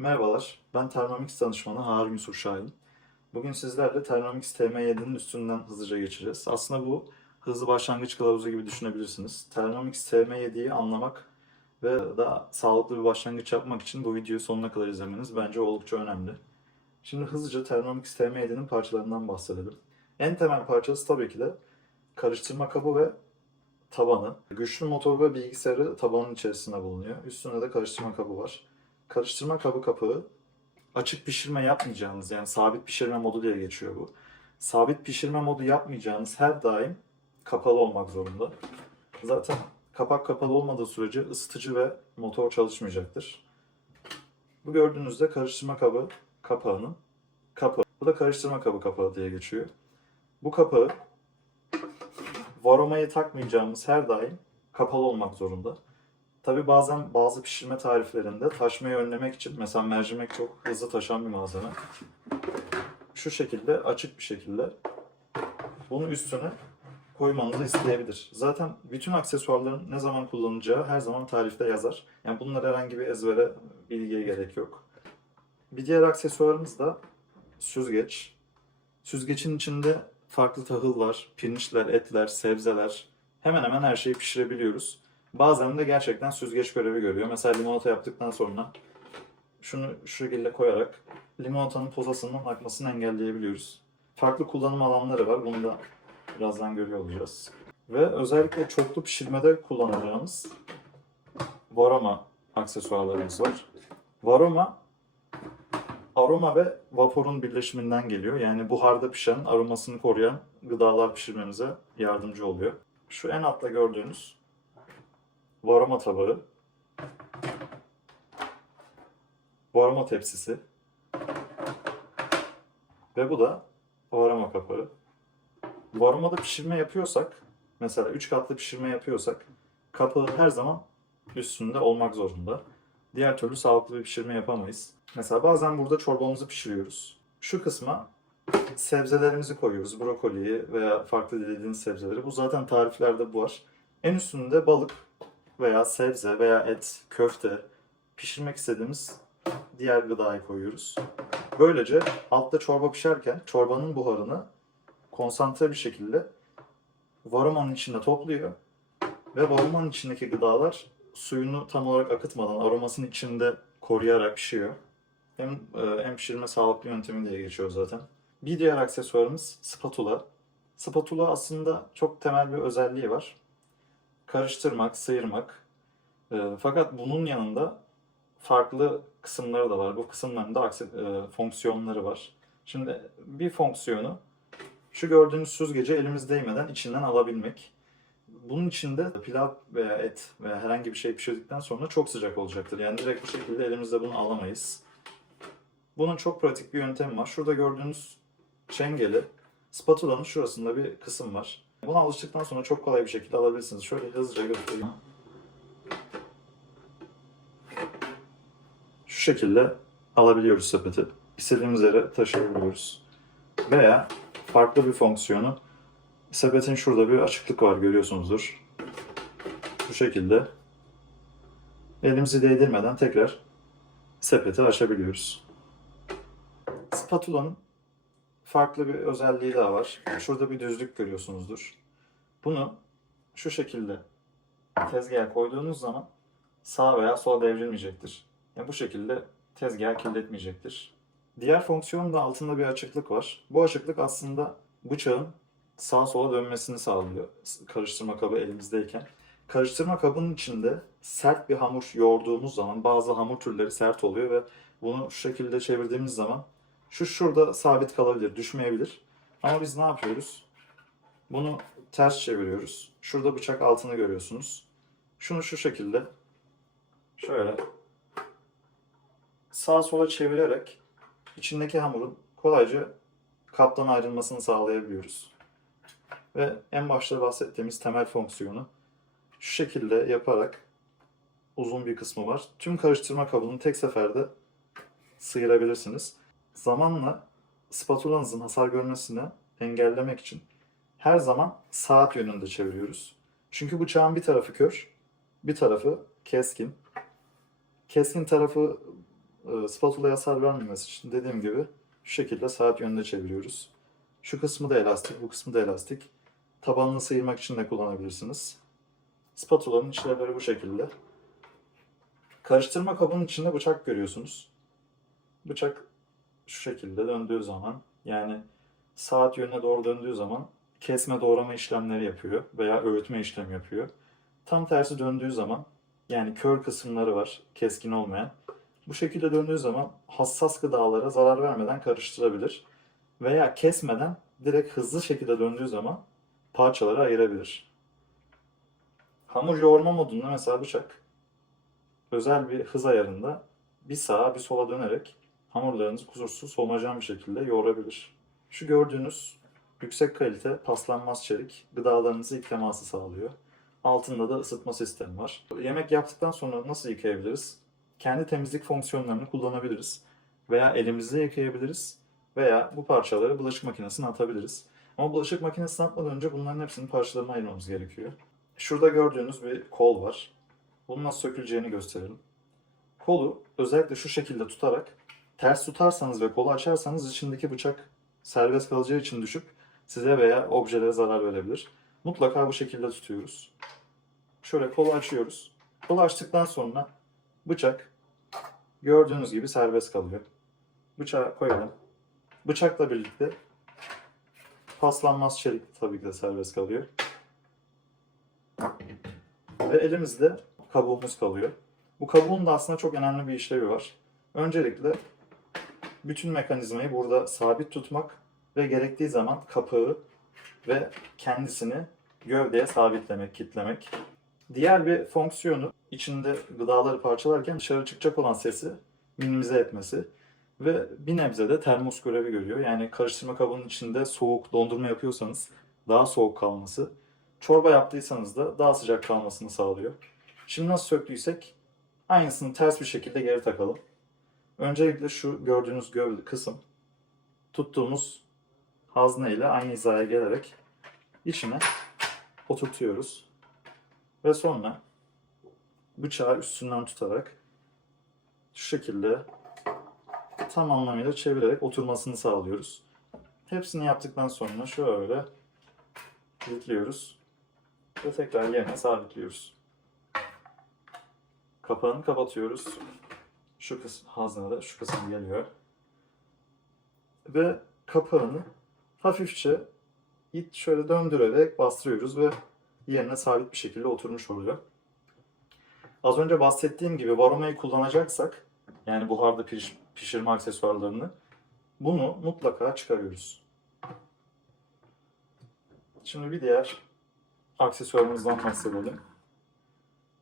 Merhabalar, ben Thermomix danışmanı Harun Yusuf Şahin. Bugün sizlerle Thermomix TM7'nin üstünden hızlıca geçeceğiz. Aslında bu hızlı başlangıç kılavuzu gibi düşünebilirsiniz. Thermomix TM7'yi anlamak ve daha sağlıklı bir başlangıç yapmak için bu videoyu sonuna kadar izlemeniz bence oldukça önemli. Şimdi hızlıca Thermomix TM7'nin parçalarından bahsedelim. En temel parçası tabii ki de karıştırma kabı ve tabanı. Güçlü motor ve bilgisayarı tabanın içerisinde bulunuyor. Üstünde de karıştırma kabı var. Karıştırma kabı kapağı açık pişirme yapmayacağınız, yani sabit pişirme modu diye geçiyor bu. Sabit pişirme modu yapmayacağınız her daim kapalı olmak zorunda. Zaten kapak kapalı olmadığı sürece ısıtıcı ve motor çalışmayacaktır. Bu gördüğünüzde karıştırma kabı kapağının kapağı. Bu da karıştırma kabı kapağı diye geçiyor. Bu kapağı varomayı takmayacağımız her daim kapalı olmak zorunda. Tabi bazen bazı pişirme tariflerinde taşmayı önlemek için, mesela mercimek çok hızlı taşan bir malzeme. Şu şekilde açık bir şekilde bunu üstüne koymanızı isteyebilir. Zaten bütün aksesuarların ne zaman kullanılacağı her zaman tarifte yazar. Yani bunlar herhangi bir ezbere bilgiye gerek yok. Bir diğer aksesuarımız da süzgeç. Süzgecin içinde farklı tahıllar, pirinçler, etler, sebzeler, hemen hemen her şeyi pişirebiliyoruz. Bazen de gerçekten süzgeç görevi görüyor. Mesela limonata yaptıktan sonra şunu şu şekilde koyarak limonatanın posasının akmasını engelleyebiliyoruz. Farklı kullanım alanları var. Bunu da birazdan görüyor olacağız. Ve özellikle çoklu pişirmede kullanacağımız varoma aksesuarlarımız var. Varoma, aroma ve vaporun birleşiminden geliyor. Yani buharda pişen, aromasını koruyan gıdalar pişirmemize yardımcı oluyor. Şu en altta gördüğünüz varoma tabağı, varoma tepsisi ve bu da varoma kapağı. Varomada pişirme yapıyorsak, mesela 3 katlı pişirme yapıyorsak, kapağı her zaman üstünde olmak zorunda. Diğer türlü sağlıklı bir pişirme yapamayız. Mesela bazen burada çorbamızı pişiriyoruz. Şu kısma sebzelerimizi koyuyoruz. Brokoliyi veya farklı dilediğiniz sebzeleri. Bu zaten tariflerde bu var. En üstünde balık veya sebze veya et, köfte pişirmek istediğimiz diğer gıdayı koyuyoruz. Böylece altta çorba pişerken çorbanın buharını konsantre bir şekilde varomanın içinde topluyor ve varomanın içindeki gıdalar suyunu tam olarak akıtmadan aromasını içinde koruyarak pişiyor. Hem pişirme sağlıklı yöntemi diye geçiyor zaten. Bir diğer aksesuarımız spatula. Spatula aslında çok temel bir özelliği var. Karıştırmak, sıyırmak. Fakat bunun yanında farklı kısımları da var. Bu kısımların da fonksiyonları var. Şimdi bir fonksiyonu şu gördüğünüz süzgece elimiz değmeden içinden alabilmek. Bunun içinde pilav veya et veya herhangi bir şey pişirdikten sonra çok sıcak olacaktır. Yani direkt bu şekilde elimizde bunu alamayız. Bunun çok pratik bir yöntemi var. Şurada gördüğünüz çengeli, spatulanın şurasında bir kısım var. Buna alıştıktan sonra çok kolay bir şekilde alabilirsiniz. Şöyle hızlıca göstereyim. Şu şekilde alabiliyoruz sepeti. İstediğimiz yere taşıyabiliyoruz. Veya farklı bir fonksiyonu, sepetin şurada bir açıklık var, görüyorsunuzdur. Bu şekilde elimizi değdirmeden tekrar sepeti açabiliyoruz. Spatulanın farklı bir özelliği daha var. Şurada bir düzlük görüyorsunuzdur. Bunu şu şekilde tezgaha koyduğunuz zaman sağa veya sola devrilmeyecektir. Yani bu şekilde tezgahı kirletmeyecektir. Diğer fonksiyonun da altında bir açıklık var. Bu açıklık aslında bıçağın sağa sola dönmesini sağlıyor karıştırma kabı elimizdeyken. Karıştırma kabının içinde sert bir hamur yoğurduğumuz zaman, bazı hamur türleri sert oluyor ve bunu şu şekilde çevirdiğimiz zaman şurada sabit kalabilir, düşmeyebilir. Ama biz ne yapıyoruz? Bunu ters çeviriyoruz. Şurada bıçak altını görüyorsunuz. Şunu şu şekilde şöyle sağa sola çevirerek içindeki hamurun kolayca kaptan ayrılmasını sağlayabiliyoruz. Ve en başta bahsettiğimiz temel fonksiyonu şu şekilde yaparak, uzun bir kısmı var, tüm karıştırma kabını tek seferde sıyırabilirsiniz. Zamanla spatulanızın hasar görmesini engellemek için her zaman saat yönünde çeviriyoruz. Çünkü bıçağın bir tarafı kör, bir tarafı keskin. Keskin tarafı Spatula'ya hasar vermemesi için dediğim gibi şu şekilde saat yönünde çeviriyoruz. Şu kısmı da elastik, bu kısmı da elastik. Tabanını sıyırmak için de kullanabilirsiniz. Spatula'nın işlevleri bu şekilde. Karıştırma kabının içinde bıçak görüyorsunuz. Bıçak şu şekilde döndüğü zaman, yani saat yönüne doğru döndüğü zaman kesme doğrama işlemleri yapıyor veya öğütme işlemi yapıyor. Tam tersi döndüğü zaman, yani kör kısımları var, keskin olmayan. Bu şekilde döndüğü zaman hassas gıdalara zarar vermeden karıştırabilir. Veya kesmeden direkt hızlı şekilde döndüğü zaman parçalara ayırabilir. Hamur yoğurma modunda mesela bıçak özel bir hız ayarında bir sağa bir sola dönerek hamurlarınızı kusursuz homojen bir şekilde yoğurabilir. Şu gördüğünüz yüksek kalite paslanmaz çelik gıdalarınızı ilk teması sağlıyor. Altında da ısıtma sistemi var. Yemek yaptıktan sonra nasıl yıkayabiliriz? Kendi temizlik fonksiyonlarını kullanabiliriz. Veya elimizle yıkayabiliriz. Veya bu parçaları bulaşık makinesine atabiliriz. Ama bulaşık makinesine atmadan önce bunların hepsinin parçalarına ayırmamız gerekiyor. Şurada gördüğünüz bir kol var. Bunun nasıl söküleceğini gösterelim. Kolu özellikle şu şekilde tutarak ters tutarsanız ve kolu açarsanız içindeki bıçak serbest kalacağı için düşüp size veya objelere zarar verebilir. Mutlaka bu şekilde tutuyoruz. Şöyle kolu açıyoruz. Kolu açtıktan sonra bıçak gördüğünüz gibi serbest kalıyor. Bıçağı koyalım. Bıçakla birlikte paslanmaz çelik tabii ki de serbest kalıyor. Ve elimizde kabuğumuz kalıyor. Bu kabuğun da aslında çok önemli bir işlevi var. Öncelikle bütün mekanizmayı burada sabit tutmak ve gerektiği zaman kapağı ve kendisini gövdeye sabitlemek, kilitlemek. Diğer bir fonksiyonu içinde gıdaları parçalarken dışarı çıkacak olan sesi minimize etmesi ve bir nebze de termos görevi görüyor. Yani karıştırma kabının içinde soğuk dondurma yapıyorsanız daha soğuk kalması, çorba yaptıysanız da daha sıcak kalmasını sağlıyor. Şimdi nasıl söktüysek aynısını ters bir şekilde geri takalım. Öncelikle şu gördüğünüz gövde kısım tuttuğumuz hazne ile aynı hizaya gelerek içine oturtuyoruz. Ve sonra bıçağı üstünden tutarak şu şekilde tam anlamıyla çevirerek oturmasını sağlıyoruz. Hepsini yaptıktan sonra şöyle kilitliyoruz ve tekrar yerine sabitliyoruz. Kapağını kapatıyoruz. Şu kısım haznede şu kısım geliyor. Ve kapağını hafifçe şöyle döndürerek bastırıyoruz ve yerine sabit bir şekilde oturmuş oluyor. Az önce bahsettiğim gibi varomayı kullanacaksak, yani buharda pişirme aksesuarlarını, bunu mutlaka çıkarıyoruz. Şimdi bir diğer aksesuarımızdan bahsedelim.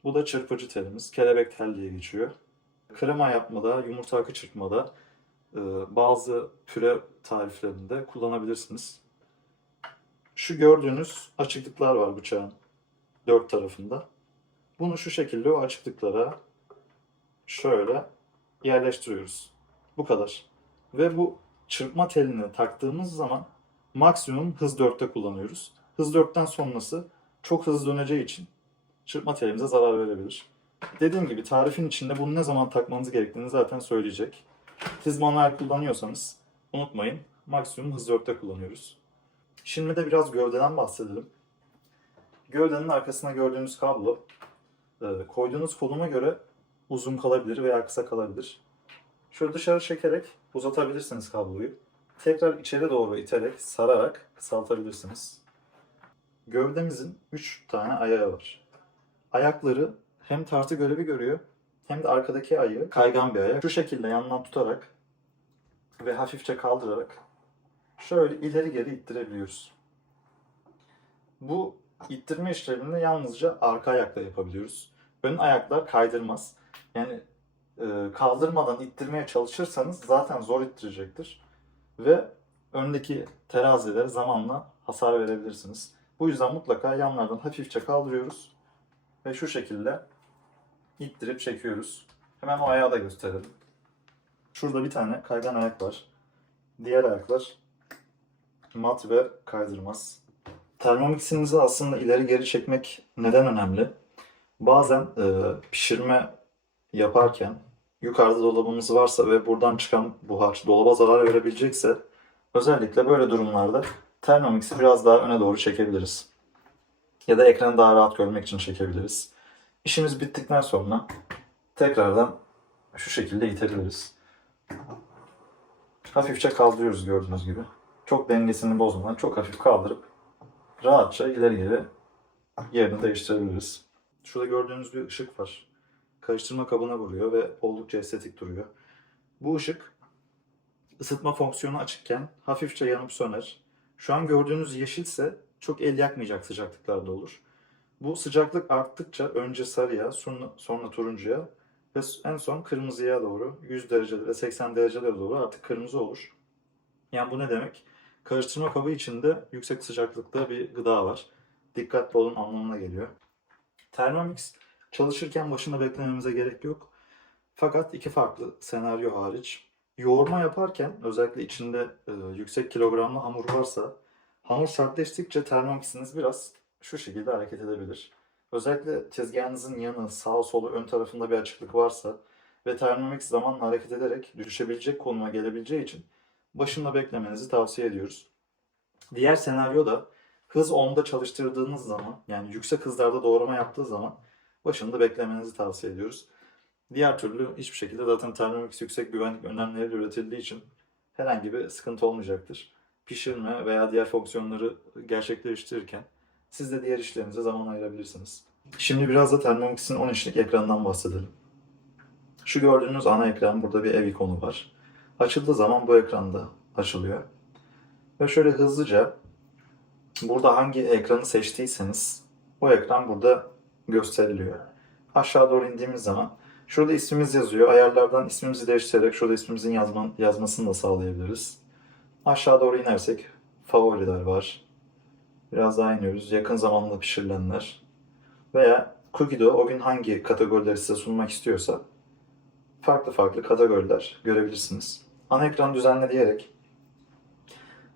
Bu da çırpıcı telimiz. Kelebek tel diye geçiyor. Krema yapmada, yumurta akı çırpmada, bazı püre tariflerinde kullanabilirsiniz. Şu gördüğünüz açıklıklar var bıçağın dört tarafında. Bunu şu şekilde o açıklıklara şöyle yerleştiriyoruz. Bu kadar. Ve bu çırpma telini taktığımız zaman maksimum hız 4'te kullanıyoruz. Hız 4'ten sonrası çok hızlı döneceği için çırpma telimize zarar verebilir. Dediğim gibi tarifin içinde bunu ne zaman takmanız gerektiğini zaten söyleyecek. Siz manuel kullanıyorsanız unutmayın, maksimum hız 4'te kullanıyoruz. Şimdi de biraz gövdeden bahsedelim. Gövdenin arkasına gördüğünüz kablo koyduğunuz konuma göre uzun kalabilir veya kısa kalabilir. Şöyle dışarı çekerek uzatabilirsiniz kabloyu. Tekrar içeri doğru iterek, sararak kısaltabilirsiniz. Gövdemizin 3 tane ayağı var. Ayakları hem tartı görevi görüyor hem de arkadaki ayağı kaygan bir ayak. Şu şekilde yandan tutarak ve hafifçe kaldırarak şöyle ileri geri ittirebiliyoruz. Bu ittirme işlemini yalnızca arka ayakla yapabiliyoruz. Ön ayaklar kaydırmaz. Yani kaldırmadan ittirmeye çalışırsanız zaten zor ittirecektir. Ve öndeki terazilere zamanla hasar verebilirsiniz. Bu yüzden mutlaka yanlardan hafifçe kaldırıyoruz. Ve şu şekilde ittirip çekiyoruz. Hemen o ayağı da gösterelim. Şurada bir tane kaygan ayak var. Diğer ayaklar mat ve kaydırmaz. Termomixinizi aslında ileri geri çekmek neden önemli? Bazen pişirme yaparken yukarıda dolabımız varsa ve buradan çıkan buhar dolaba zarar verebilecekse özellikle böyle durumlarda Thermomix'i biraz daha öne doğru çekebiliriz. Ya da ekranı daha rahat görmek için çekebiliriz. İşimiz bittikten sonra tekrardan şu şekilde itebiliriz. Hafifçe kaldırıyoruz gördüğünüz gibi. Çok dengesini bozmadan çok hafif kaldırıp rahatça ileri geri yerini değiştirebiliriz. Şurada gördüğünüz bir ışık var. Karıştırma kabına vuruyor ve oldukça estetik duruyor. Bu ışık ısıtma fonksiyonu açıkken hafifçe yanıp söner. Şu an gördüğünüz yeşilse çok el yakmayacak sıcaklıklarda olur. Bu sıcaklık arttıkça önce sarıya, sonra turuncuya ve en son kırmızıya doğru 100 derecelere, 80 derecelere doğru artık kırmızı olur. Yani bu ne demek? Karıştırma kabı içinde yüksek sıcaklıkta bir gıda var. Dikkatli olun anlamına geliyor. Thermomix çalışırken başında beklememize gerek yok. Fakat iki farklı senaryo hariç. Yoğurma yaparken özellikle içinde yüksek kilogramlı hamur varsa hamur sertleştikçe Thermomix'iniz biraz şu şekilde hareket edebilir. Özellikle tezgahınızın yanı, sağ solu, ön tarafında bir açıklık varsa ve Thermomix zamanla hareket ederek düşebilecek konuma gelebileceği için başında beklemenizi tavsiye ediyoruz. Diğer senaryo da hız 10'da çalıştırdığınız zaman yani yüksek hızlarda doğrama yaptığı zaman başında beklemenizi tavsiye ediyoruz. Diğer türlü hiçbir şekilde zaten Thermomix yüksek güvenlik önlemleriyle üretildiği için herhangi bir sıkıntı olmayacaktır. Pişirme veya diğer fonksiyonları gerçekleştirirken siz de diğer işlerinize zaman ayırabilirsiniz. Şimdi biraz da Thermomix'in 10 inçlik ekranından bahsedelim. Şu gördüğünüz ana ekran, burada bir ev ikonu var. Açıldığı zaman bu ekranda açılıyor. Ve şöyle hızlıca burada hangi ekranı seçtiyseniz o ekran burada gösteriliyor. Aşağı doğru indiğimiz zaman şurada ismimiz yazıyor. Ayarlardan ismimizi değiştirerek şurada ismimizin yazmasını da sağlayabiliriz. Aşağı doğru inersek favoriler var. Biraz daha iniyoruz. Yakın zamanda pişirilenler. Veya Cookie'de o gün hangi kategorileri size sunmak istiyorsa farklı farklı kategoriler görebilirsiniz. Ana ekranı düzenle diyerek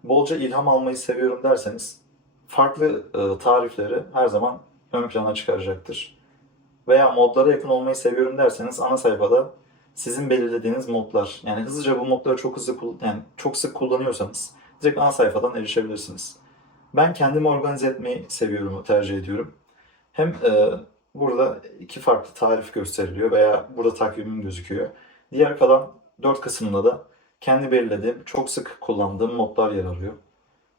bolca ilham almayı seviyorum derseniz farklı tarifleri her zaman ön plana çıkaracaktır. Veya modlara yakın olmayı seviyorum derseniz ana sayfada sizin belirlediğiniz modlar, yani hızlıca bu modları çok sık kullanıyorsanız direkt ana sayfadan erişebilirsiniz. Ben kendimi organize etmeyi seviyorum, tercih ediyorum. Hem burada iki farklı tarif gösteriliyor veya burada takvimim gözüküyor. Diğer kalan 4 kısımda da kendi belirlediğim, çok sık kullandığım modlar yer alıyor.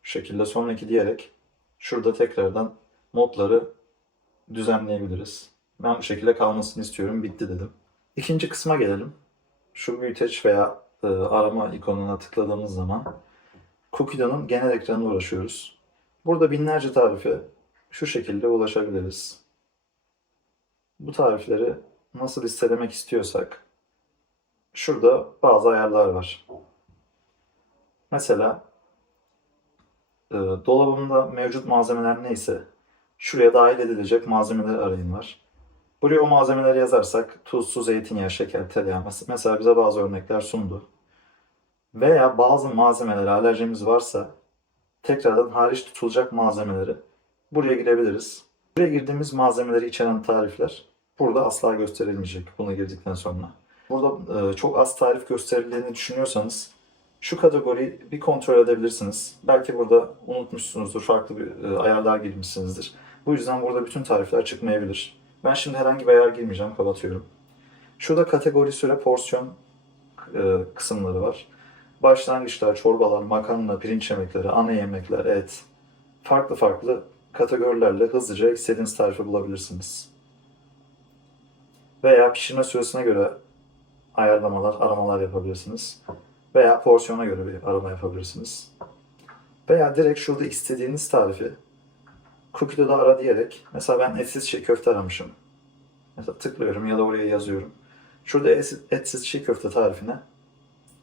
Şu şekilde sonraki diyerek şurada tekrardan modları düzenleyebiliriz. Ben bu şekilde kalmasını istiyorum. Bitti dedim. İkinci kısma gelelim. Şu büyüteç veya arama ikonuna tıkladığımız zaman Cookie'nin genel ekranına ulaşıyoruz. Burada binlerce tarife şu şekilde ulaşabiliriz. Bu tarifleri nasıl listelemek istiyorsak şurada bazı ayarlar var. Mesela dolabımda mevcut malzemeler neyse şuraya dahil edilecek malzemeleri arayın var. Buraya o malzemeleri yazarsak tuz, su, zeytinyağı, şeker, tereyağı mesela bize bazı örnekler sundu. Veya bazı malzemelere alerjimiz varsa tekrardan hariç tutulacak malzemeleri buraya girebiliriz. Buraya girdiğimiz malzemeleri içeren tarifler burada asla gösterilmeyecek bunu girdikten sonra. Burada çok az tarif gösterildiğini düşünüyorsanız şu kategoriyi bir kontrol edebilirsiniz. Belki burada unutmuşsunuzdur, farklı bir ayarlar girmişsinizdir. Bu yüzden burada bütün tarifler çıkmayabilir. Ben şimdi herhangi bir ayar girmeyeceğim, kapatıyorum. Şurada kategori, süre, porsiyon kısımları var. Başlangıçlar, çorbalar, makarna, pirinç yemekleri, ana yemekler, et. Farklı farklı kategorilerle hızlıca istediğiniz tarifi bulabilirsiniz. Veya pişirme süresine göre ayarlamalar, aramalar yapabilirsiniz. Veya porsiyona göre bir arama yapabilirsiniz. Veya direkt şurada istediğiniz tarifi Cookie'de ara diyerek, mesela ben etsiz çiğ köfte aramışım. Mesela tıklıyorum ya da oraya yazıyorum. Şurada etsiz çiğ köfte tarifine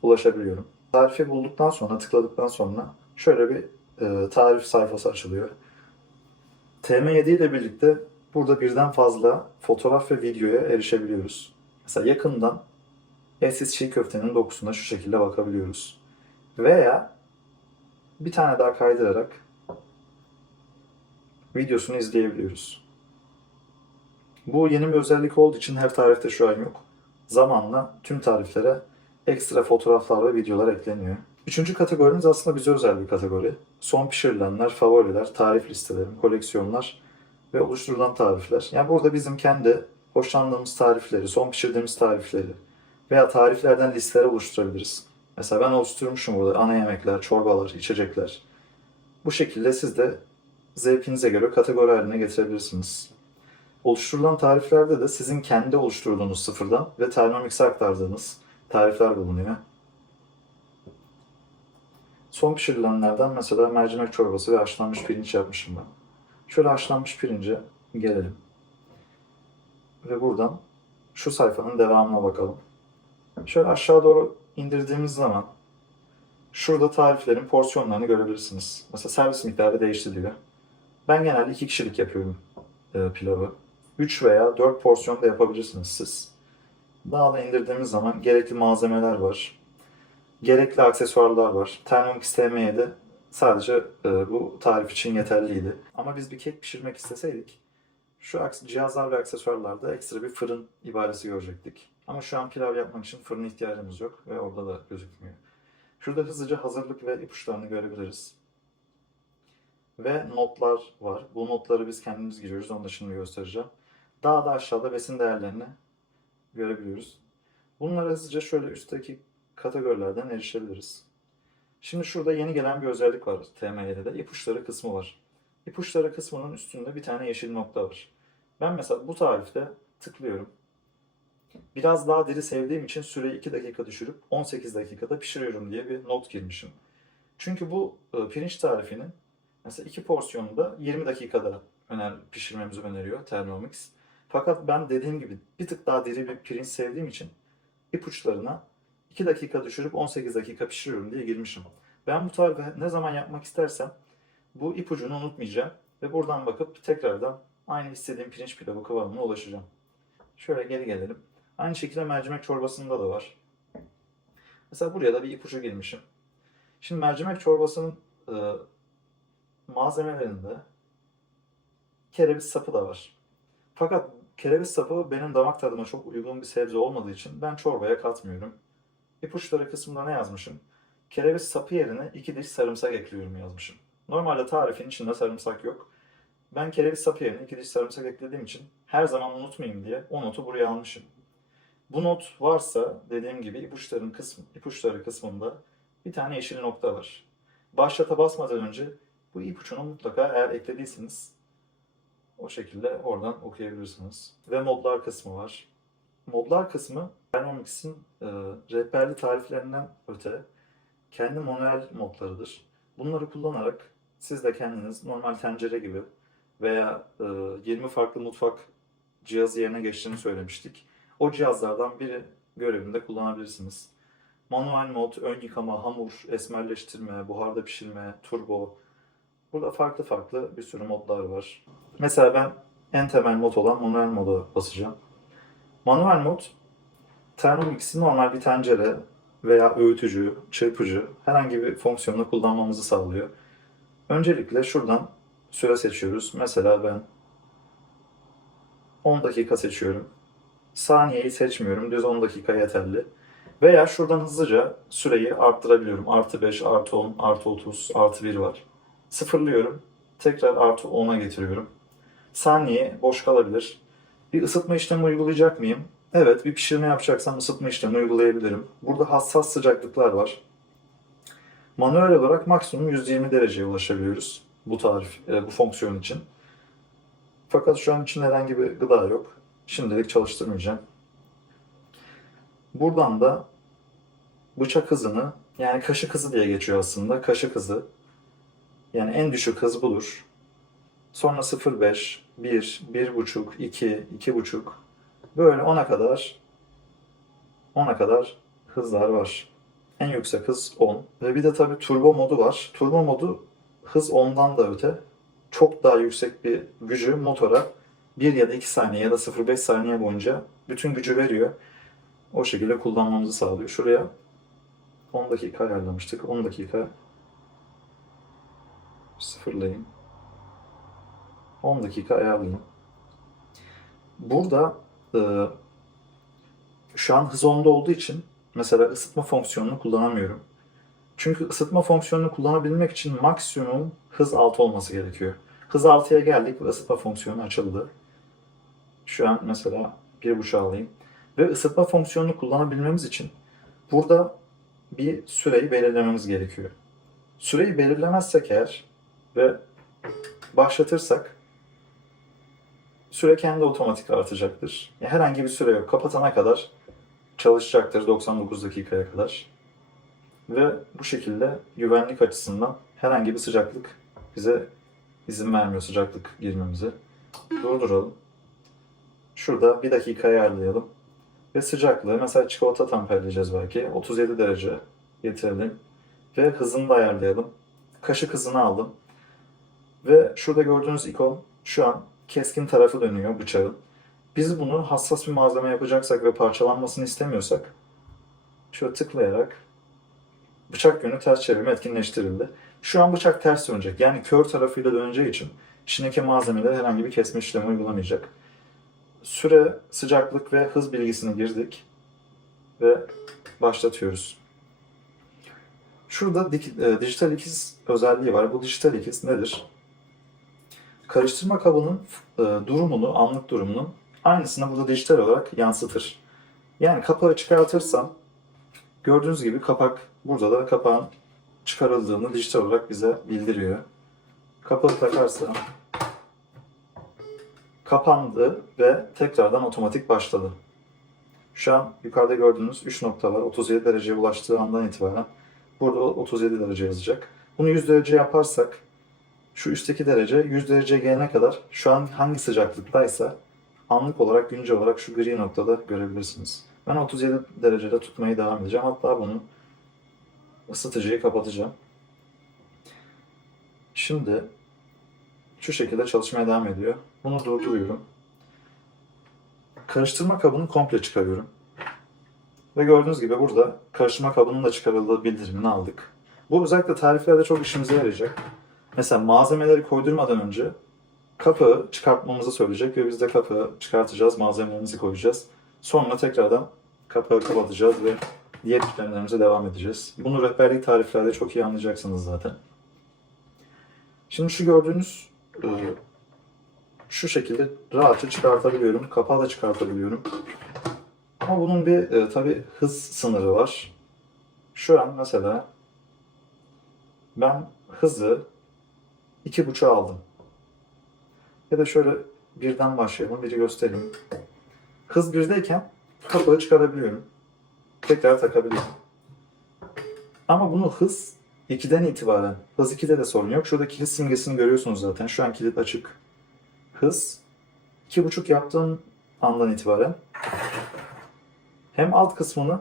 ulaşabiliyorum. Tarifi bulduktan sonra, tıkladıktan sonra şöyle bir tarif sayfası açılıyor. TM7 ile birlikte burada birden fazla fotoğraf ve videoya erişebiliyoruz. Mesela yakından etsiz çiğ köftenin dokusuna şu şekilde bakabiliyoruz. Veya bir tane daha kaydırarak videosunu izleyebiliyoruz. Bu yeni bir özellik olduğu için her tarifte şu an yok. zamanla tüm tariflere ekstra fotoğraflar ve videolar ekleniyor. Üçüncü kategorimiz aslında bize özel bir kategori. Son pişirilenler, favoriler, tarif listelerim, koleksiyonlar ve oluşturulan tarifler. Yani burada bizim kendi hoşlandığımız tarifleri, son pişirdiğimiz tarifleri veya tariflerden listeler oluşturabiliriz. Mesela ben oluşturmuşum burada ana yemekler, çorbalar, içecekler. Bu şekilde siz de zevkinize göre kategori haline getirebilirsiniz. Oluşturulan tariflerde de sizin kendi oluşturduğunuz sıfırdan ve Thermomix'e aktardığınız tarifler bulunuyor. Son pişirilenlerden mesela mercimek çorbası ve haşlanmış pirinç yapmışım ben. Şöyle haşlanmış pirince gelelim. Ve buradan şu sayfanın devamına bakalım. Şöyle aşağı doğru indirdiğimiz zaman şurada tariflerin porsiyonlarını görebilirsiniz. Mesela servis miktarı değişti diyor. Ben genelde 2 kişilik yapıyorum pilavı. 3 veya 4 porsiyon da yapabilirsiniz siz. Daha da indirdiğimiz zaman gerekli malzemeler var. Gerekli aksesuarlar var. Thermomix TM7 sadece bu tarif için yeterliydi. Ama biz bir kek pişirmek isteseydik şu cihazlar ve aksesuarlarda ekstra bir fırın ibaresi görecektik. Ama şu an pilav yapmak için fırına ihtiyacımız yok ve orada da gözükmüyor. Şurada hızlıca hazırlık ve ipuçlarını görebiliriz. Ve notlar var. Bu notları biz kendimiz giriyoruz. Onu da şimdi göstereceğim. Daha da aşağıda besin değerlerini görebiliyoruz. Bunlara hızlıca şöyle üstteki kategorilerden erişebiliriz. Şimdi şurada yeni gelen bir özellik var TM7'de. İpuçları kısmı var. İpuçları kısmının üstünde bir tane yeşil nokta var. Ben mesela bu tarifte tıklıyorum. Biraz daha diri sevdiğim için süreyi 2 dakika düşürüp 18 dakikada pişiriyorum diye bir not girmişim. Çünkü bu pirinç tarifinin mesela 2 porsiyonu da 20 dakikada pişirmemizi öneriyor Thermomix. Fakat ben dediğim gibi bir tık daha diri bir pirinç sevdiğim için ipuçlarına 2 dakika düşürüp 18 dakika pişiriyorum diye girmişim. Ben bu tarifi ne zaman yapmak istersem bu ipucunu unutmayacağım ve buradan bakıp tekrardan aynı istediğim pirinç pilavı kıvamına ulaşacağım. Şöyle geri gelelim. Aynı şekilde mercimek çorbasında da var. Mesela buraya da bir ipucu girmişim. Şimdi mercimek çorbasının e, malzemelerinde kereviz sapı da var. Fakat kereviz sapı benim damak tadıma çok uygun bir sebze olmadığı için ben çorbaya katmıyorum. İpuçları kısmında ne yazmışım? Kereviz sapı yerine 2 diş sarımsak ekliyorum yazmışım. Normalde tarifin içinde sarımsak yok. Ben kereviz sapı yerine 2 diş sarımsak eklediğim için her zaman unutmayayım diye o notu buraya almışım. Bu not varsa dediğim gibi ipuçları kısmında bir tane yeşil nokta var. Başlata basmadan önce bu ipucunu mutlaka eğer eklediyseniz o şekilde oradan okuyabilirsiniz. Ve modlar kısmı var. Modlar kısmı Thermomix'in rehberli tariflerinden öte kendi manuel modlarıdır. Bunları kullanarak siz de kendiniz normal tencere gibi veya 20 farklı mutfak cihazı yerine geçtiğini söylemiştik. O cihazlardan biri görevinde kullanabilirsiniz. Manuel mod, ön yıkama, hamur, esmerleştirme, buharda pişirme, turbo. Burada farklı farklı bir sürü modlar var. Mesela ben en temel mod olan manuel moda basacağım. Manuel mod Thermomix'i normal bir tencere veya öğütücü, çırpıcı herhangi bir fonksiyonla kullanmamızı sağlıyor. Öncelikle şuradan süre seçiyoruz. Mesela ben 10 dakika seçiyorum. Saniyeyi seçmiyorum. Düz 10 dakika yeterli. Veya şuradan hızlıca süreyi arttırabiliyorum. Artı 5, artı 10, artı 30, artı 1 var. Sıfırlıyorum. Tekrar artı 10'a getiriyorum. Saniye boş kalabilir. Bir ısıtma işlemi uygulayacak mıyım? Evet, bir pişirme yapacaksam ısıtma işlemi uygulayabilirim. Burada hassas sıcaklıklar var. Manuel olarak maksimum 120 dereceye ulaşabiliyoruz bu fonksiyon için. Fakat şu an için herhangi bir gıda yok. Şimdilik çalıştırmayacağım. Buradan da bıçak hızını, yani kaşık hızı diye geçiyor aslında. Kaşık hızı. Yani en düşük hız budur. Sonra 0,5, 1, 1,5, 2, 2,5. Böyle 10'a kadar hızlar var. En yüksek hız 10. Ve bir de tabii turbo modu var. Turbo modu hız 10'dan da öte çok daha yüksek bir gücü motora 1 ya da 2 saniye ya da 0,5 saniye boyunca bütün gücü veriyor. O şekilde kullanmamızı sağlıyor. Şuraya 10 dakika ayarlamıştık. 10 dakika sıfırlayayım. 10 dakika ayarlayayım. Burada e, şu an hız 10'da olduğu için mesela ısıtma fonksiyonunu kullanamıyorum. Çünkü ısıtma fonksiyonunu kullanabilmek için maksimum hız 6 olması gerekiyor. Hız 6'ya geldik ve ısıtma fonksiyonu açıldı. Şu an mesela 1.5'a alayım. Ve ısıtma fonksiyonunu kullanabilmemiz için burada bir süreyi belirlememiz gerekiyor. Süreyi belirlemezsek eğer ve başlatırsak süre kendi otomatik artacaktır. Herhangi bir süre yok. Kapatana kadar çalışacaktır 99 dakikaya kadar. Ve bu şekilde güvenlik açısından herhangi bir sıcaklık bize izin vermiyor sıcaklık girmemize. Durduralım. Şurada 1 dakika ayarlayalım. Ve sıcaklığı mesela çikolata temperleyeceğiz belki. 37 derece getirelim. Ve hızını da ayarlayalım. Kaşık hızını aldım. Ve şurada gördüğünüz ikon şu an keskin tarafı dönüyor bıçağın. Biz bunu hassas bir malzeme yapacaksak ve parçalanmasını istemiyorsak şöyle tıklayarak bıçak yönü ters çevirme etkinleştirildi. Şu an bıçak ters dönecek. Yani kör tarafıyla döneceği için içindeki malzemeler herhangi bir kesme işlemi uygulamayacak. Süre, sıcaklık ve hız bilgisini girdik ve başlatıyoruz. Şurada dijital ikiz özelliği var. Bu dijital ikiz nedir? Karıştırma kabının durumunu, anlık durumunun aynısını burada dijital olarak yansıtır. Yani kapağı çıkartırsam gördüğünüz gibi kapak burada da kapağın çıkarıldığını dijital olarak bize bildiriyor. Kapağı takarsam kapandı ve tekrardan otomatik başladı. Şu an yukarıda gördüğünüz 3 nokta var. 37 dereceye ulaştığı andan itibaren burada 37 derece yazacak. Bunu 100 derece yaparsak şu üstteki derece 100 dereceye gelene kadar şu an hangi sıcaklıktaysa anlık olarak güncel olarak şu gri noktada görebilirsiniz. Ben 37 derecede tutmaya devam edeceğim. Hatta bunu ısıtıcıyı kapatacağım. Şimdi şu şekilde çalışmaya devam ediyor. Bunu durduruyorum. Karıştırma kabını komple çıkarıyorum. Ve gördüğünüz gibi burada karıştırma kabının da çıkarıldığı bildirimini aldık. Bu özellikle tariflerde çok işimize yarayacak. Mesela malzemeleri koydurmadan önce kapağı çıkartmamızı söyleyecek ve biz de kapağı çıkartacağız, malzemelerimizi koyacağız. Sonra tekrardan kapağı kapatacağız ve diğer işlemlerimize devam edeceğiz. Bunu rehberlik tariflerde çok iyi anlayacaksınız zaten. Şimdi şu gördüğünüz şu şekilde rahatça çıkartabiliyorum. Kapağı da çıkartabiliyorum. Ama bunun bir tabi hız sınırı var. Şu an mesela ben hızı 2.5'a aldım. Ya da şöyle birden başlayalım, biri göstereyim. Hız 1'deyken kapağı çıkarabiliyorum. Tekrar takabiliyorum. Ama bunu hız 2'den itibaren, hız 2'de de sorun yok. Şurada kilit simgesini görüyorsunuz zaten. Şu an kilit açık. Hız 2.5 yaptığım andan itibaren hem alt kısmını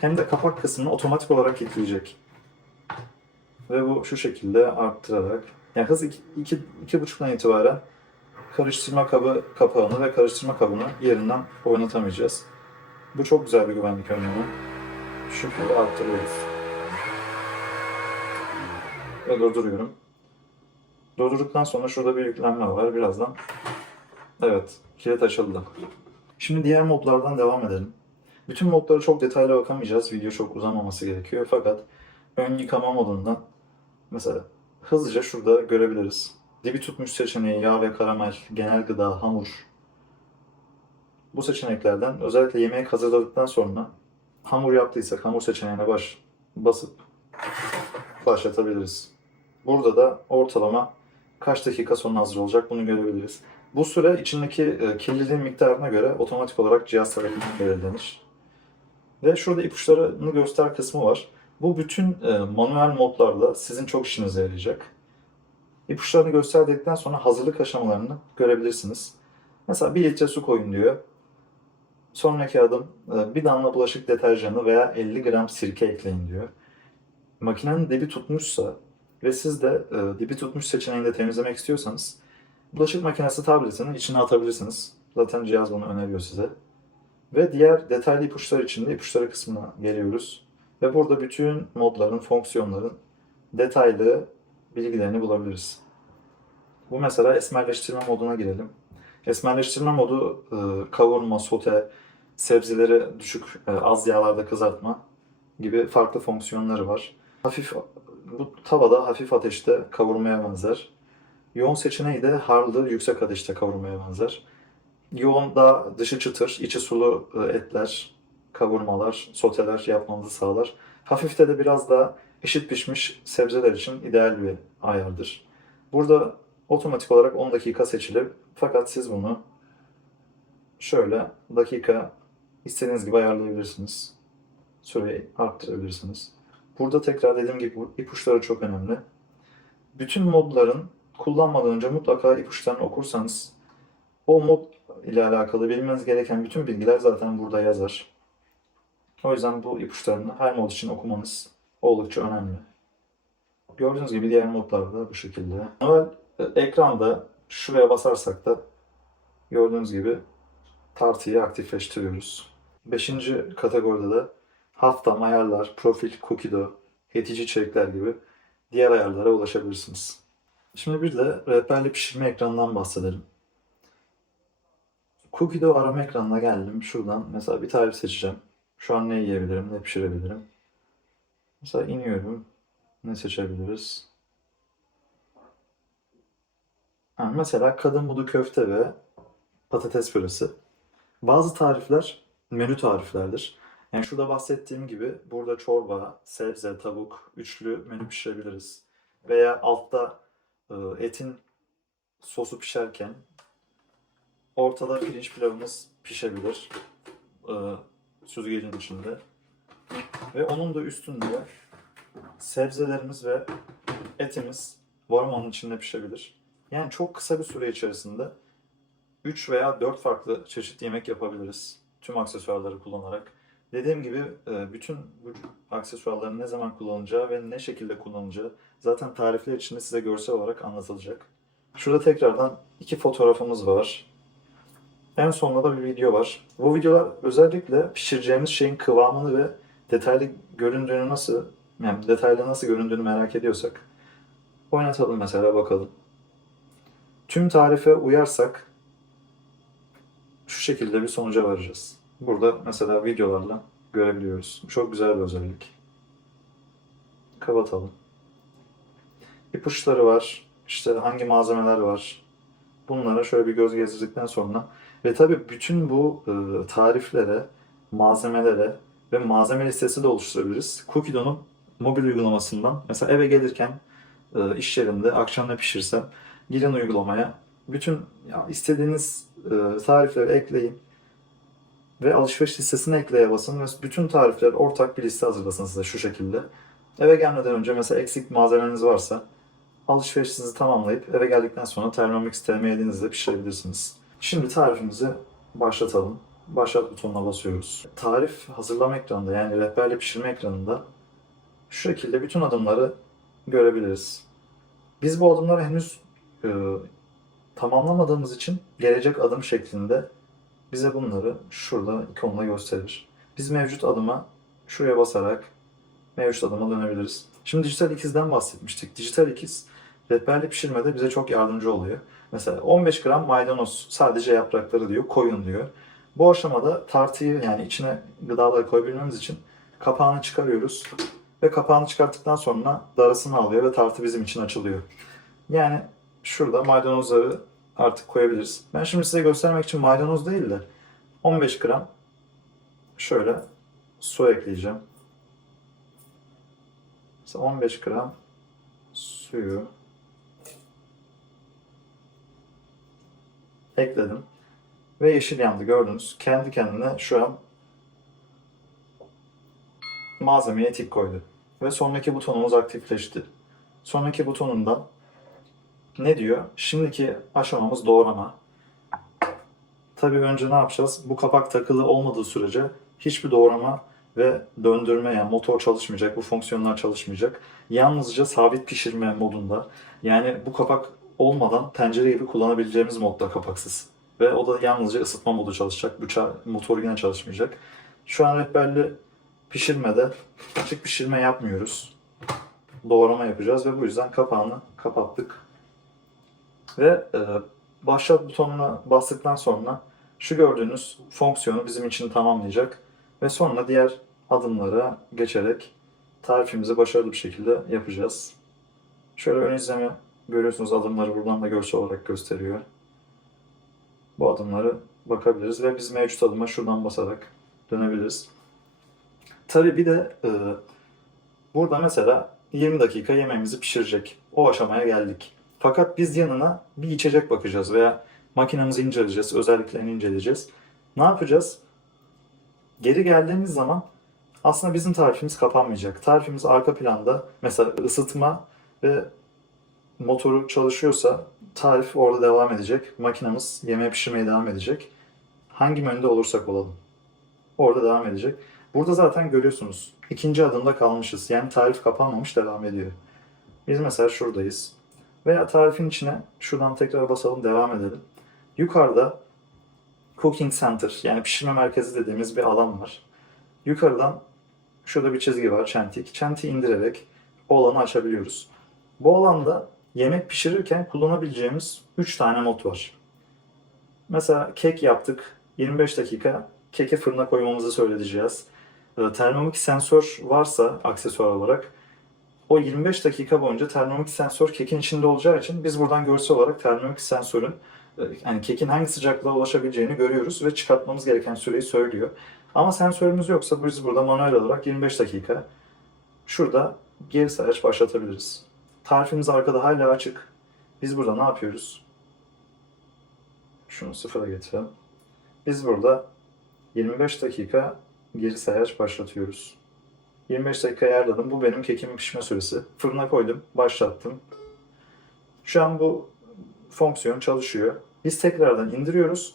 hem de kapak kısmını otomatik olarak kilitleyecek. Ve bu şu şekilde arttırarak, yani hız 2.5'dan itibaren karıştırma kabı kapağını ve karıştırma kabını yerinden oynatamayacağız. Bu çok güzel bir güvenlik önlemi. Şu şekilde arttırıyoruz. Ve durduruyorum. Durdurduktan sonra şurada bir yüklenme var. Birazdan. Evet, kilit açıldı. Şimdi diğer modlardan devam edelim. Bütün modlara çok detaylı bakamayacağız. Video çok uzamaması gerekiyor. Fakat ön yıkama modundan mesela hızlıca şurada görebiliriz. Dibi tutmuş seçeneği, yağ ve karamel, genel gıda, hamur. Bu seçeneklerden özellikle yemeği hazırladıktan sonra hamur yaptıysak hamur seçeneğine basıp başlatabiliriz. Burada da ortalama kaç dakika sonra hazır olacak bunu görebiliriz. Bu süre içindeki kirliliğin miktarına göre otomatik olarak cihaz tarafından belirlenir. Ve şurada ipuçlarını göster kısmı var. Bu bütün manuel modlarda sizin çok işinize yarayacak. İpuçlarını gösterdikten sonra hazırlık aşamalarını görebilirsiniz. Mesela 1 litre su koyun diyor. Sonraki adım bir damla bulaşık deterjanı veya 50 gram sirke ekleyin diyor. Makinenin dibi tutmuşsa ve siz de dibi tutmuş seçeneğinde temizlemek istiyorsanız bulaşık makinesi tabletinin içine atabilirsiniz. Zaten cihaz bunu öneriyor size. Ve diğer detaylı ipuçlar için de ipuçları kısmına geliyoruz. Ve burada bütün modların, fonksiyonların detaylı bilgilerini bulabiliriz. Bu mesela esmerleştirme moduna girelim. Esmerleştirme modu kavurma, sote, sebzeleri düşük, az yağlarda kızartma gibi farklı fonksiyonları var. Bu tavada hafif ateşte kavurmaya benzer. Yoğun seçeneği de harlı, yüksek ateşte kavurmaya benzer. Yoğun da dışı çıtır, içi sulu etler, kavurmalar, soteler yapmanızı sağlar. Hafifte de biraz daha eşit pişmiş sebzeler için ideal bir ayardır. Burada otomatik olarak 10 dakika seçili. Fakat siz bunu şöyle dakika istediğiniz gibi ayarlayabilirsiniz. Süreyi arttırabilirsiniz. Burada tekrar dediğim gibi ipuçları çok önemli. Bütün modların kullanmadan önce mutlaka ipuçlarını okursanız o mod ile alakalı bilmeniz gereken bütün bilgiler zaten burada yazar. O yüzden bu ipuçlarını her mod için okumanız oldukça önemli. Gördüğünüz gibi diğer modlar da bu şekilde. Ama ekranda şuraya basarsak da gördüğünüz gibi tartıyı aktifleştiriyoruz. Beşinci kategoride de haftam, ayarlar, profil, cookie'do, hetici içerikler gibi diğer ayarlara ulaşabilirsiniz. Şimdi bir de rehberli pişirme ekranından bahsedelim. Cookie'do arama ekranına geldim. Şuradan mesela bir tarif seçeceğim. Şu an ne yiyebilirim, ne pişirebilirim. Mesela iniyorum. Ne seçebiliriz? Mesela kadın budu köfte ve patates püresi. Bazı tarifler menü tariflerdir. Yani şurada bahsettiğim gibi burada çorba, sebze, tavuk, üçlü menü pişirebiliriz. Veya altta etin sosu pişerken ortada pirinç pilavımız pişebilir e, süzgecin içinde. Ve onun da üstünde sebzelerimiz ve etimiz varomanın içinde pişebilir. Yani çok kısa bir süre içerisinde 3 veya 4 farklı çeşit yemek yapabiliriz. Tüm aksesuarları kullanarak. Dediğim gibi bütün bu aksesuarların ne zaman kullanılacağı ve ne şekilde kullanılacağı zaten tarifler içinde size görsel olarak anlatılacak. Şurada tekrardan 2 fotoğrafımız var. En sonunda da bir video var. Bu videolar özellikle pişireceğimiz şeyin kıvamını ve detaylı göründüğünü yani detaylı nasıl göründüğünü merak ediyorsak oynatalım mesela bakalım. Tüm tarife uyarsak şu şekilde bir sonuca varacağız. Burada mesela videolarla görebiliyoruz. Çok güzel bir özellik. Kapatalım. İpuçları var. İşte hangi malzemeler var. Bunlara şöyle bir göz gezdirdikten sonra ve tabii bütün bu tariflere, malzemelere ve malzeme listesi de oluşturabiliriz. Cookiedo'nun mobil uygulamasından mesela eve gelirken iş yerinde akşam ne pişirsem girin uygulamaya bütün istediğiniz tarifleri ekleyin ve alışveriş listesine ekleye basın ve bütün tarifler ortak bir liste hazırlasın size şu şekilde. Eve gelmeden önce mesela eksik malzemeniz varsa alışverişinizi tamamlayıp eve geldikten sonra Thermomix TM7'nizle pişirebilirsiniz. Şimdi tarifimizi başlatalım. Başlat butonuna basıyoruz. Tarif hazırlama ekranında yani rehberli pişirme ekranında şu şekilde bütün adımları görebiliriz. Biz bu adımları henüz e, tamamlamadığımız için gelecek adım şeklinde bize bunları şurada ikonla gösterir. Biz mevcut adıma şuraya basarak mevcut adıma dönebiliriz. Şimdi dijital ikizden bahsetmiştik. Dijital ikiz rehberli pişirmede bize çok yardımcı oluyor. Mesela 15 gram maydanoz sadece yaprakları diyor, koyun diyor. Bu aşamada tartıyı yani içine gıdaları koyabilmemiz için kapağını çıkarıyoruz. Ve kapağını çıkarttıktan sonra darasını alıyor ve tartı bizim için açılıyor. Yani şurada maydanozları artık koyabiliriz. Ben şimdi size göstermek için maydanoz değil de 15 gram şöyle su ekleyeceğim. Mesela 15 gram suyu ekledim. Ve yeşil yandı gördünüz. Kendi kendine şu an malzemeye tik koydu. Ve sonraki butonumuz aktifleşti. Sonraki butonundan ne diyor? Şimdiki aşamamız doğrama. Tabii önce ne yapacağız? Bu kapak takılı olmadığı sürece hiçbir doğrama ve döndürme yani motor çalışmayacak, bu fonksiyonlar çalışmayacak. Yalnızca sabit pişirme modunda yani bu kapak olmadan tencere gibi kullanabileceğimiz modda kapaksız. Ve o da yalnızca ısıtma modu çalışacak. Motor yine çalışmayacak. Şu an rehberli pişirmede açık pişirme yapmıyoruz. Doğrama yapacağız ve bu yüzden kapağını kapattık. Ve başlat butonuna bastıktan sonra Şu gördüğünüz fonksiyonu bizim için tamamlayacak ve sonra diğer adımlara geçerek tarifimizi başarılı bir şekilde yapacağız. Şöyle ön izleme görüyorsunuz, adımları buradan da görsel olarak gösteriyor. Bu adımları bakabiliriz ve biz mevcut adıma şuradan basarak dönebiliriz. Tabii bir de burada mesela 20 dakika yemeğimizi pişirecek. O aşamaya geldik. Fakat biz yanına bir içecek bakacağız veya makinemizi inceleyeceğiz, özelliklerini inceleyeceğiz. Ne yapacağız? Geri geldiğimiz zaman aslında bizim tarifimiz kapanmayacak. Tarifimiz arka planda, mesela ısıtma ve motoru çalışıyorsa tarif orada devam edecek. Makinamız yemeği pişirmeye devam edecek. Hangi menüde olursak olalım. Orada devam edecek. Burada zaten görüyorsunuz. İkinci adımda kalmışız. Yani tarif kapanmamış, devam ediyor. Biz mesela şuradayız. Veya tarifin içine şuradan tekrar basalım, devam edelim. Yukarıda Cooking Center, yani pişirme merkezi dediğimiz bir alan var. Yukarıdan şurada bir çizgi var, çentik. Çentiği indirerek o alanı açabiliyoruz. Bu alanda yemek pişirirken kullanabileceğimiz 3 tane mod var. Mesela kek yaptık. 25 dakika keki fırına koymamızı söyleyeceğiz. Termomik sensör varsa aksesuar olarak o 25 dakika boyunca termomik sensör kekin içinde olacağı için biz buradan görsel olarak termomik sensörün yani kekin hangi sıcaklığa ulaşabileceğini görüyoruz ve çıkartmamız gereken süreyi söylüyor. Ama sensörümüz yoksa biz burada manuel olarak 25 dakika şurada geri sayaç başlatabiliriz. Tarifimiz arkada hala açık. Biz burada ne yapıyoruz? Şunu sıfıra getirelim. Biz burada 25 dakika geri sayaç başlatıyoruz. 25 dakika ayarladım. Bu benim kekimin pişme süresi. Fırına koydum, başlattım. Şu an bu fonksiyon çalışıyor. Biz tekrardan indiriyoruz.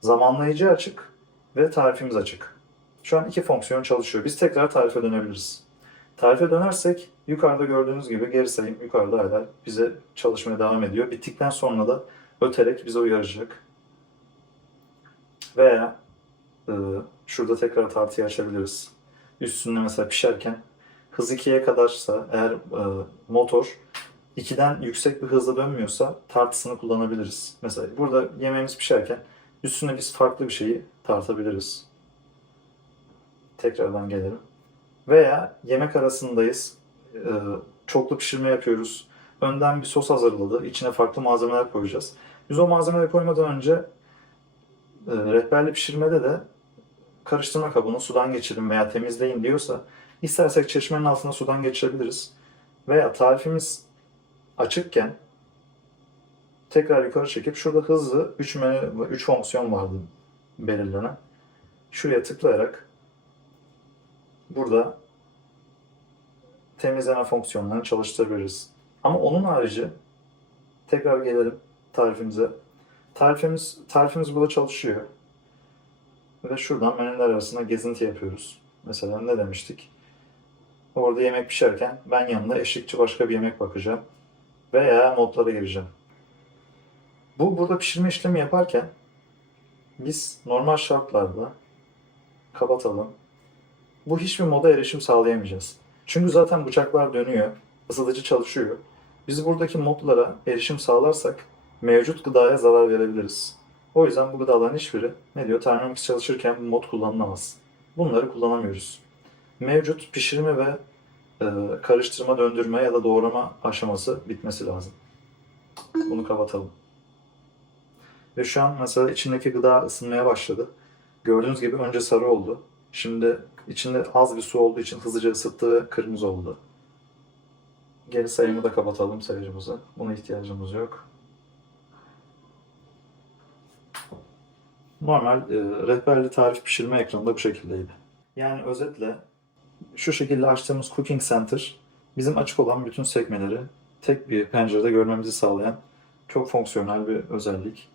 Zamanlayıcı açık ve tarifimiz açık. Şu an iki fonksiyon çalışıyor. Biz tekrar tarife dönebiliriz. Tarife dönersek yukarıda gördüğünüz gibi geri sayım yukarıda hala bize çalışmaya devam ediyor. Bittikten sonra da öterek bize uyaracak. Veya şurada tekrar tartıyı açabiliriz. Üstünde mesela pişerken hız 2'ye kadarsa eğer motor 2'den yüksek bir hızla dönmüyorsa tartısını kullanabiliriz. Mesela burada yemeğimiz pişerken üstüne biz farklı bir şeyi tartabiliriz. Tekrardan gelelim. Veya yemek arasındayız. Çoklu pişirme yapıyoruz. Önden bir sos hazırladı. İçine farklı malzemeler koyacağız. Biz o malzemeleri koymadan önce rehberli pişirmede de karıştırma kabını sudan geçirin veya temizleyin diyorsa istersek çeşmenin altına sudan geçirebiliriz. Veya tarifimiz açıkken tekrar yukarı çekip şurada hızlı 3 menü, 3 fonksiyon vardı belirlenen. Şuraya tıklayarak burada temizleme fonksiyonlarını çalıştırabiliriz. Ama onun harici tekrar gelelim tarifimize. Tarifimiz burada çalışıyor. Ve şuradan menüler arasında gezinti yapıyoruz. Mesela ne demiştik? Orada yemek pişerken ben yanında eşlikçi başka bir yemek bakacağım. Veya modlara gireceğim. Burada pişirme işlemi yaparken biz normal şartlarda kapatalım. Bu hiçbir moda erişim sağlayamayacağız. Çünkü zaten bıçaklar dönüyor, ısıtıcı çalışıyor. Biz buradaki modlara erişim sağlarsak mevcut gıdaya zarar verebiliriz. O yüzden bu gıdaların hiçbiri ne diyor? Thermomix çalışırken bu mod kullanılamaz. Bunları kullanamıyoruz. Mevcut pişirme ve karıştırma, döndürme ya da doğrama aşaması bitmesi lazım. Bunu kapatalım. Ve şu an mesela içindeki gıda ısınmaya başladı. Gördüğünüz gibi önce sarı oldu. Şimdi içinde az bir su olduğu için hızlıca ısıttı ve kırmızı oldu. Geri sayımı da kapatalım sayıcımızı. Buna ihtiyacımız yok. Normal rehberli tarif pişirme ekranı da bu şekildeydi. Yani özetle şu şekilde açtığımız Cooking Center bizim açık olan bütün sekmeleri tek bir pencerede görmemizi sağlayan çok fonksiyonel bir özellik.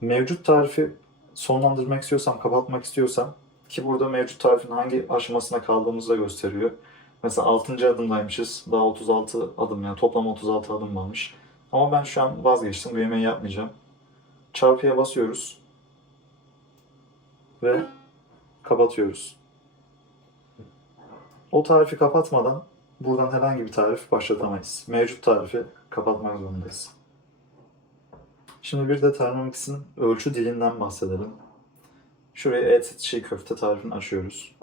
Mevcut tarifi sonlandırmak istiyorsam, kapatmak istiyorsam ki burada mevcut tarifin hangi aşamasına kaldığımızı da gösteriyor. Mesela 6. adımdaymışız. Daha 36 adım, yani toplam 36 adım varmış. Ama ben şu an vazgeçtim. Bu yemeği yapmayacağım. Çarpıya basıyoruz ve kapatıyoruz. O tarifi kapatmadan buradan herhangi bir tarif başlatamayız. Mevcut tarifi kapatmak zorundayız. Şimdi bir de Thermomix'in ölçü dilinden bahsedelim. Şuraya et çiğ köfte tarifini açıyoruz.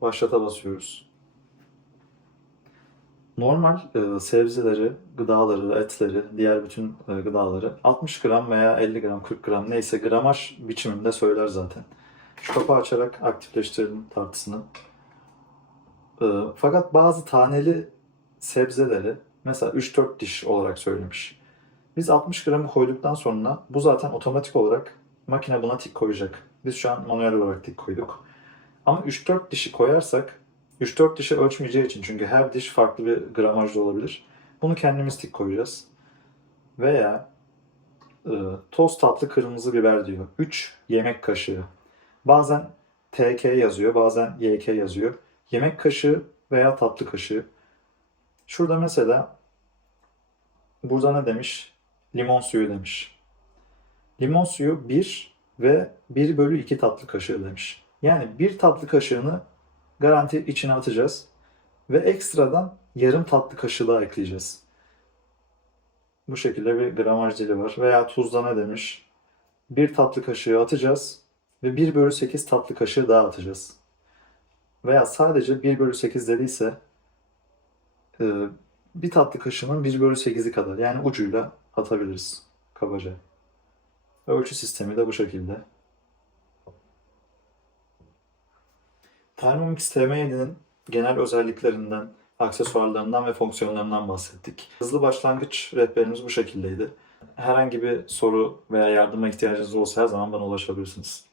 Başlata basıyoruz. Normal sebzeleri, gıdaları, etleri, diğer bütün gıdaları 60 gram veya 50 gram, 40 gram neyse gramaj biçiminde söyler zaten. Şu kapağı açarak aktifleştirelim tartısını. Fakat bazı taneli sebzeleri mesela 3-4 diş olarak söylemiş. Biz 60 gramı koyduktan sonra bu zaten otomatik olarak makine buna tik koyacak. Biz şu an manuel olarak tik koyduk. Ama 3-4 dişi koyarsak 3-4 dişi ölçmeyeceği için çünkü her diş farklı bir gramajda olabilir. Bunu kendimiz tik koyacağız. Veya toz tatlı kırmızı biber diyor. 3 yemek kaşığı. Bazen TK yazıyor, bazen YK yazıyor. Yemek kaşığı veya tatlı kaşığı. Şurada mesela burada ne demiş? Limon suyu demiş. Limon suyu 1 ve 1/2 tatlı kaşığı demiş. Yani bir tatlı kaşığını garanti içine atacağız. Ve ekstradan yarım tatlı kaşığı daha ekleyeceğiz. Bu şekilde bir gramaj dili var. Veya tuzda ne demiş? Bir tatlı kaşığı atacağız ve 1/8 tatlı kaşığı daha atacağız. Veya sadece 1/8 dediyse e, bir tatlı kaşığının 1/8'i kadar yani ucuyla atabiliriz kabaca. Ölçü sistemi de bu şekilde. Thermomix TM7'nin genel özelliklerinden, aksesuarlarından ve fonksiyonlarından bahsettik. Hızlı başlangıç rehberimiz bu şekildeydi. Herhangi bir soru veya yardıma ihtiyacınız olsa her zaman bana ulaşabilirsiniz.